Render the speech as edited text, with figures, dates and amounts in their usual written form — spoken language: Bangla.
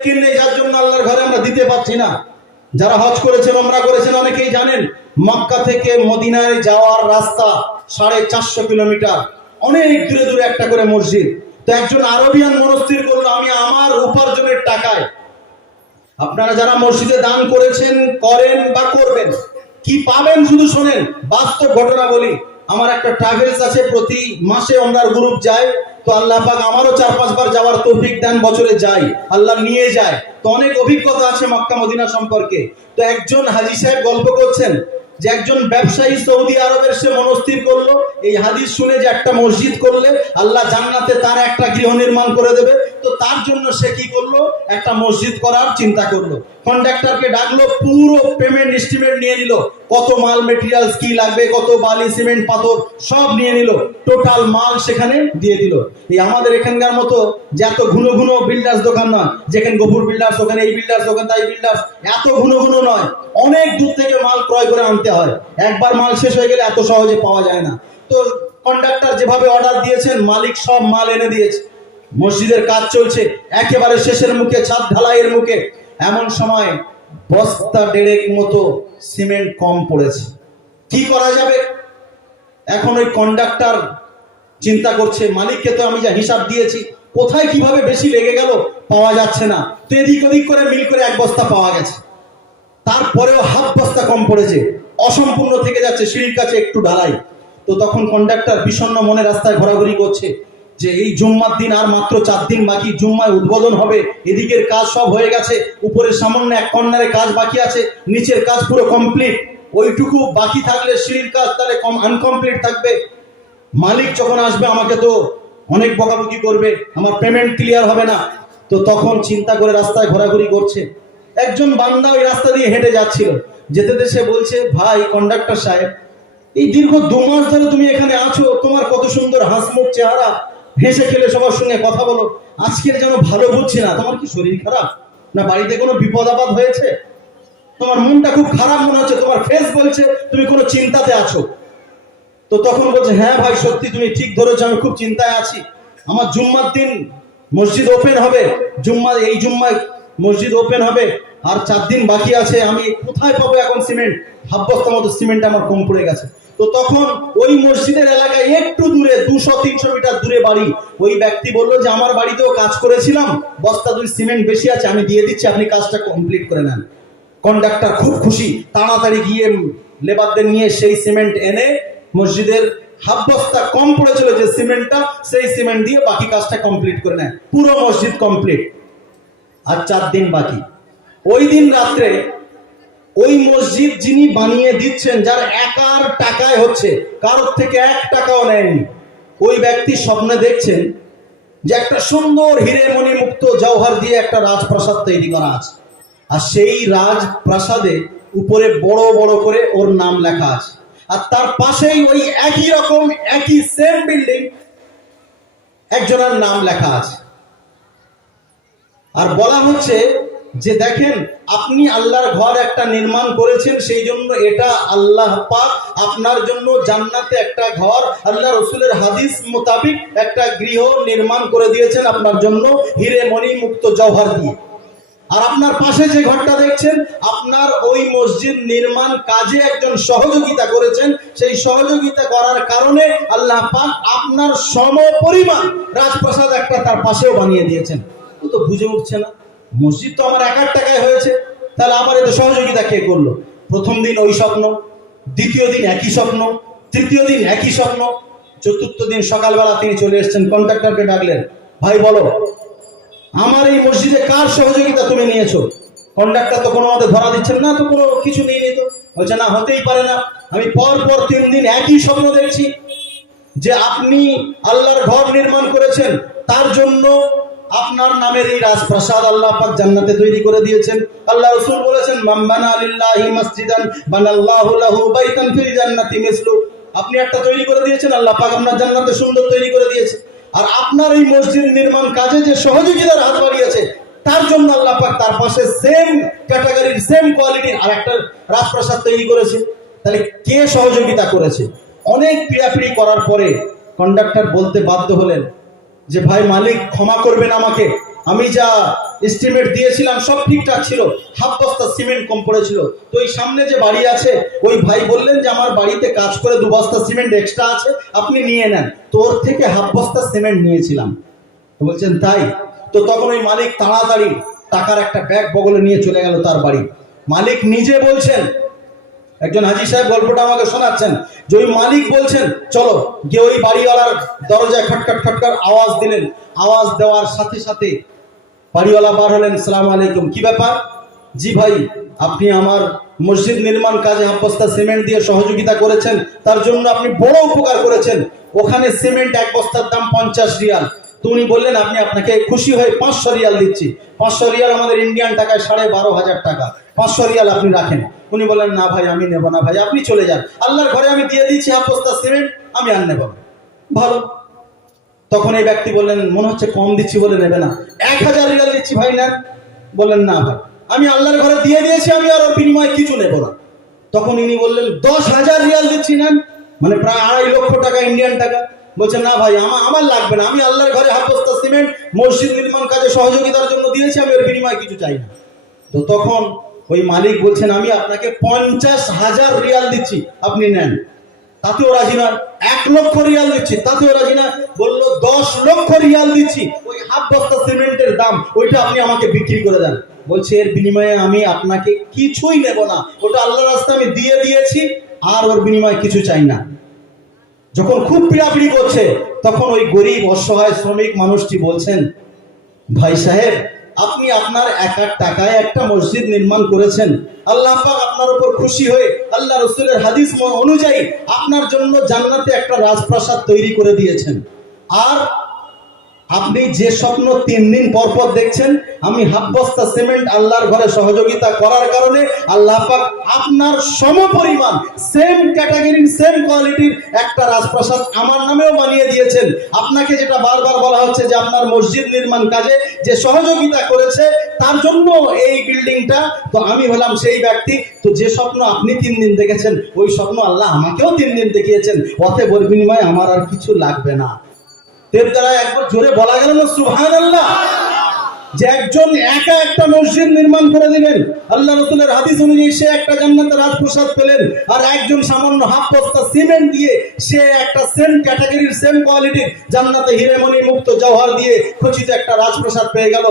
নেই, যার জন্য আল্লাহর ঘরে আমরা দিতে পারছি না। যারা হজ করেছেন, ওমরা করেছেন, অনেকেই জানেন মক্কা থেকে মদিনায় যাওয়ার রাস্তা 450 কিলোমিটার, অনেক দূরে দূরে একটা করে মসজিদ। তো একজন আরবিয়ান মনস্থির করলো, আমি আমার উপার্জনের টাকায়, আপনারা যারা মসজিদে দান করেছেন, করেন বা করবেন, কি পাবেন শুধু শোনেন। বাস্তব ঘটনা বলি, আমার একটা ট্রাভেলস আছে, প্রতি মাসে ওমরার গ্রুপ যায়। তো আল্লাহ পাক আমারও 4-5 বার যাওয়ার তৌফিক দেন, বছরে যাই, আল্লাহ নিয়ে যায়। তো অনেক অভিজ্ঞতা আছে মক্কা মদিনা সম্পর্কে। তো একজন হাজী সাহেব গল্প করছেন যে একজন ব্যবসায়ী সৌদি আরবের সে মনস্থির করলো, এই হাদিস শুনে যে একটা মসজিদ করলে আল্লাহ জান্নাতে তার একটা গৃহ নির্মাণ করে দেবে। তো তার জন্য সে কি করলো, একটা মসজিদ করার চিন্তা করলো। কন্ট্রাক্টরকে ডাকলো, পুরো পেমেন্ট এস্টিমেট নিয়ে নিল, কত মাল মেটেরিয়ালস কি লাগবে, কত বালি সিমেন্ট পাথর সব নিয়ে নিল, টোটাল মাল সেখানে দিয়ে দিল। এই আমাদের এখানকার মতো যে এত ঘন ঘন বিল্ডার্স দোকান নয়, যেখানে গফুর বিল্ডার্স, ওখানে এই বিল্ডার্স, ওখানে তাই বিল্ডার্স, এত ঘন ঘন নয়, অনেক দূর থেকে মাল ক্রয় করে আনতে হয়। একবার মাল শেষ হয়ে গেলে এত সহজে পাওয়া যায় না। তো কন্ট্রাক্টর যেভাবে অর্ডার দিয়েছেন, মালিক সব মাল এনে দিয়েছে। মসজিদের কাজ চলছে, একেবারে শেষের মুখে, ছাদ ঢালাইয়ের মুখে। এমন সময় বস্তা 1.5 মতো সিমেন্ট কম পড়েছে। কি করা যাবে? এখন ওই কন্ডাক্টর চিন্তা করছে, মালিককে তো আমি যা হিসাব দিয়েছি, কোথায় কিভাবে বেশি লেগে গেল পাওয়া যাচ্ছে না। তো এদিক ওদিক করে মিল করে 1 বস্তা পাওয়া গেছে, তারপরেও হাফ বস্তা কম পড়েছে, অসম্পূর্ণ থেকে যাচ্ছে, সিঁড়ির কাছে একটু ঢালাই। তো তখন কন্ডাক্টর বিষণ্ণ মনে রাস্তায় ঘোরাঘুরি করছে যে এই জুম্মার দিন আর মাত্র 4 দিন বাকি, জুম্মায় উদ্বোধন হবে, এদিকের কাজ সব হয়ে গেছে, উপরের সামান্য এক কর্নারে কাজ বাকি আছে, নিচের কাজ পুরো কমপ্লিট, ওইটুকু বাকি থাকলে সিঁড়ির কাজ তাহলে আনকমপ্লিট থাকবে। মালিক যখন আসবে আমাকে তো অনেক বকাবকি করবে, আমার পেমেন্ট ক্লিয়ার হবে না। তো তখন চিন্তা করে রাস্তায় ঘোরাঘুরি করছে। একজন বান্দা ওই রাস্তা দিয়ে হেঁটে যাচ্ছিল, যেতে যেতে সে বলছে, ভাই কন্ডাক্টর সাহেব, এই দীর্ঘ 2 মাস ধরে তুমি এখানে আছো, তোমার কত সুন্দর হাসিমুখ চেহারা, হেসে খেলে সবার সঙ্গে কথা বলো, আজকের যেন ভালো বুঝছি না, তোমার কি শরীর খারাপ, না বাড়িতে কোনো বিপদ আপদ হয়েছে? তোমার মনটা খুব খারাপ মনে হচ্ছে, তোমার ফেস বলছে তুমি কোনো চিন্তাতে আছো। তো তখন বলছে, হ্যাঁ ভাই সত্যি তুমি ঠিক ধরেছো, আমি খুব চিন্তায় আছি। আমার জুম্মার দিন মসজিদ ওপেন হবে, এই জুম্মায় মসজিদ ওপেন হবে, আর 4 দিন বাকি আছে, আমি কোথায় পাবো এখন সিমেন্ট? হাফ বস্তা মতো সিমেন্ট আমার কম পড়ে গেছে। তো তখন ওই মসজিদের এলাকায় একটু দূরে, 200-300 মিটার দূরে বাড়ি, ওই ব্যক্তি বললো যে আমার বাড়িতেও কাজ করেছিলাম, বস্তা 2 সিমেন্ট বেশি আছে, আমি দিয়ে দিচ্ছি, আপনি কাজটা কমপ্লিট করে নেন। কন্ডাক্টর খুব খুশি, তাড়াতাড়ি গিয়ে লেবারদের নিয়ে সেই সিমেন্ট এনে মসজিদের হাফ বস্তা কম পড়েছিল যে সিমেন্টটা, সেই সিমেন্ট দিয়ে বাকি কাজটা কমপ্লিট করে নেয়, পুরো মসজিদ কমপ্লিট। আর 4 দিন বাকি। ওই দিন রাত্রে ওই মসজিদ যিনি বানিয়ে দিচ্ছেন, যার একার টাকায় হচ্ছে, কারোর থেকে 1 টাকাও নেয়নি, ওই ব্যক্তি স্বপ্নে দেখছেন যে একটা সুন্দর হিরে মণি মুক্ত জওহর দিয়ে একটা রাজপ্রাসাদ তৈরি করা আছে, আর সেই রাজপ্রাসাদে উপরে বড় বড় করে ওর নাম লেখা আছে, আর তার পাশেই ওই একই রকম একই সেম বিল্ডিং একজনের নাম লেখা আছে। আর বলা হচ্ছে যে দেখেন, আপনি আল্লাহর ঘর একটা নির্মাণ করেছেন, সেই জন্য এটা আল্লাহ পাক আপনার জন্য জান্নাতে একটা ঘর, আল্লাহ রসুলের হাদিস মোতাবিক একটা গৃহ নির্মাণ করে দিয়েছেন আপনার জন্য হিরে মণি মুক্ত জওহর দিয়ে। আর আপনার পাশে যে ঘরটা দেখছেন, আপনার ওই মসজিদ নির্মাণ কাজে একজন সহযোগিতা করেছেন, সেই সহযোগিতা করার কারণে আল্লাহ পাক আপনার সমপরিমাণ রাজপ্রাসাদ একটা তার পাশেও বানিয়ে দিয়েছেন। তো বুঝে উঠছে না, মসজিদ তো আমার একার টাকায় হয়েছে, তাহলে আমার এত সহযোগিতা কে করলো? প্রথম দিন ওই স্বপ্ন, দ্বিতীয় দিন একই স্বপ্ন, তৃতীয় দিন একই স্বপ্ন, চতুর্থ দিন সকালবেলা তিনি চলে এসেছেন, কন্ট্রাক্টরকে ডাকলেন, ভাই বলো আমার এই মসজিদে কার সহযোগিতা তুমি নিয়েছো? কন্ডাক্টর তো কোনো মতে ধরা দিচ্ছেন না, তো কোনো কিছু নিয়ে নিত। বলছে না, হতেই পারে না, আমি পর 3 দিন একই স্বপ্ন দেখছি যে আপনি আল্লাহর ঘর নির্মাণ করেছেন, তার জন্য আপনার নামের এই রাজপ্রাসাদ আল্লাহ পাক জান্নাতে তৈরি করে দিয়েছেন। আল্লাহ রাসূল বলেছেন, মান বানা লিল্লাহি মাসজিদান বানাল্লাহু লাহু বাইতান ফিল জান্নাতি মিসলু। আপনি একটা তৈরি করে দিয়েছেন, আল্লাহ পাক আপনার জান্নাতে সুন্দর তৈরি করে দিয়েছে। আর আপনার এই মসজিদ নির্মাণ কাজে যে সহযোগিতার হাত বাড়িয়েছে, তার জন্য আল্লাহ পাক তার পাশে সেম ক্যাটাগরির সেম কোয়ালিটির আর একটা রাজপ্রাসাদ তৈরি করেছে। তাহলে কে সহযোগিতা করেছে? অনেক পিড়াপিড়ি করার পরে কন্ডাক্টর বলতে বাধ্য হলেন যে ভাই মালিক ক্ষমা করবেন আমাকে, আমি যা এস্টিমেট দিয়েছিলাম সব ঠিকঠাক ছিল, হাফ বস্তা সিমেন্ট কম পড়েছিল। তো ওই সামনে যে বাড়ি আছে ওই ভাই বললেন যে আমার বাড়িতে কাজ করে 2 বস্তা সিমেন্ট এক্সট্রা আছে, আপনি নিয়ে নেন। তোর থেকে হাফ বস্তা সিমেন্ট নিয়েছিলাম। তো বলছেন তাই? তো তখন ওই মালিক তাড়াতাড়ি টাকার একটা ব্যাগ বগলে নিয়ে চলে গেল তার বাড়ি। মালিক নিজে বলছেন, একজন হাজি সাহেব গল্পটা আমাকে শোনাচ্ছেন, যে ওই মালিক বলছেন চলো গিয়ে ওই বাড়িওয়ালার দরজায় খটখট খটখট আওয়াজ দিলেন। আওয়াজ দেওয়ার সাথে সাথে বাড়িওয়ালা বার হলেন, সালাম আলাইকুম, কি ব্যাপার? জি ভাই, আপনি আমার মসজিদ নির্মাণ কাজে হাফ বস্তা সিমেন্ট দিয়ে সহযোগিতা করেছেন, তার জন্য আপনি বড় উপকার করেছেন। ওখানে সিমেন্ট এক বস্তার দাম 50 রিয়াল। তো উনি বললেন আমি আপনাকে খুশি হয়ে 500 রিয়াল দিচ্ছি। 500 রিয়াল আমাদের ইন্ডিয়ান টাকায় 12,500 টাকা। 500 রিয়াল আপনি রাখেন। উনি বললেন না ভাই, আমি নেব না ভাই, আপনি চলে যান, আল্লাহর ঘরে আমি দিয়ে দিচ্ছি হাফ বস্তা সিমেন্ট, আমি আর নেব না। ভালো। তখন এই ব্যক্তি বললেন মনে হচ্ছে কম দিচ্ছি বলে নেবে না, 1000 রিয়াল দিচ্ছি ভাই, নেন। বললেন না ভাই, আমি আল্লাহর ঘরে দিয়ে দিয়েছি, আমি আর ওর বিনিময়ে কিছু নেব না। তখন ইনি বললেন 10,000 রিয়াল দিচ্ছি, নেন, মানে প্রায় 2.5 লক্ষ টাকা ইন্ডিয়ান টাকা। বলছেন না ভাই, আমার লাগবে না, আমি আল্লাহর ঘরে হাফ বস্তা সিমেন্ট মসজিদ নির্মাণ কাজে সহযোগিতার জন্য দিয়েছি, আমি ওর বিনিময়ে কিছু চাই না। তো তখন ওই মালিক বলছেন আমি আপনাকে 50,000 রিয়াল দিচ্ছি, আপনি নেন। তাতেও রাজি না। 1 লক্ষ রিয়াল দিচ্ছি, তাতেও রাজি না। বললো 10 লক্ষ রিয়াল দিচ্ছি, ওই হাফ বস্তা সিমেন্টের দাম, ওইটা আপনি আমাকে বিক্রি করে দেন। বলছে এর বিনিময়ে আমি আপনাকে কিছুই নেব না, ওটা আল্লাহর রাস্তায় আমি দিয়ে দিয়েছি, আর ওর বিনিময়ে কিছু চাই না। যখন খুব পিড়াপিড়ি করছে তখন ওই গরিব অসহায় শ্রমিক মানুষটি বলছেন, ভাই সাহেব, আপনি আপনার একার টাকায় একটা মসজিদ নির্মাণ করেছেন, আল্লাহ পাক আপনার উপর খুশি হয়ে আল্লাহ রসুলের হাদিস অনুযায়ী আপনার জন্য জান্নাতে একটা রাজপ্রাসাদ তৈরি করে দিয়েছেন। আর আপনি যে স্বপ্ন 3 দিন পর পর দেখছেন, আমি হাফ বস্তা সিমেন্ট আল্লাহর ঘরে সহযোগিতা করার কারণে আল্লাহ পাক আপনার সমপরিমাণ সেম ক্যাটাগরি সেম কোয়ালিটির একটা রাজপ্রাসাদ আমার নামেও বানিয়ে দিয়েছেন। আপনাকে যেটা বারবার বলা হচ্ছে যে আপনার মসজিদ নির্মাণ কাজে যে সহযোগিতা করেছে তার জন্য এই বিল্ডিংটা, তো আমি হলাম সেই ব্যক্তি। তো যে স্বপ্ন আপনি 3 দিন দেখেছেন, ওই স্বপ্ন আল্লাহ আমাকেও 3 দিন দেখিয়েছেন, অতএব ওর বিনিময়ে আমার আর কিছু লাগবে না। এর দ্বারা একবার জোরে বলা গেল না সুবহানাল্লাহ? যে একজন একা একটা মসজিদ নির্মাণ করে দিলেন, আল্লাহ রাসূলের হাদিস অনুযায়ী সে একটা জান্নাতের রাজপ্রাসাদ পেলেন। আর একজন সামান্য হাফ বস্তা সিমেন্ট দিয়ে সে একটা সেম ক্যাটাগরির সেম কোয়ালিটির জান্নাতে হিরেমণি মুক্ত জওহর দিয়ে খচিত একটা রাজপ্রাসাদ পেয়ে গেল।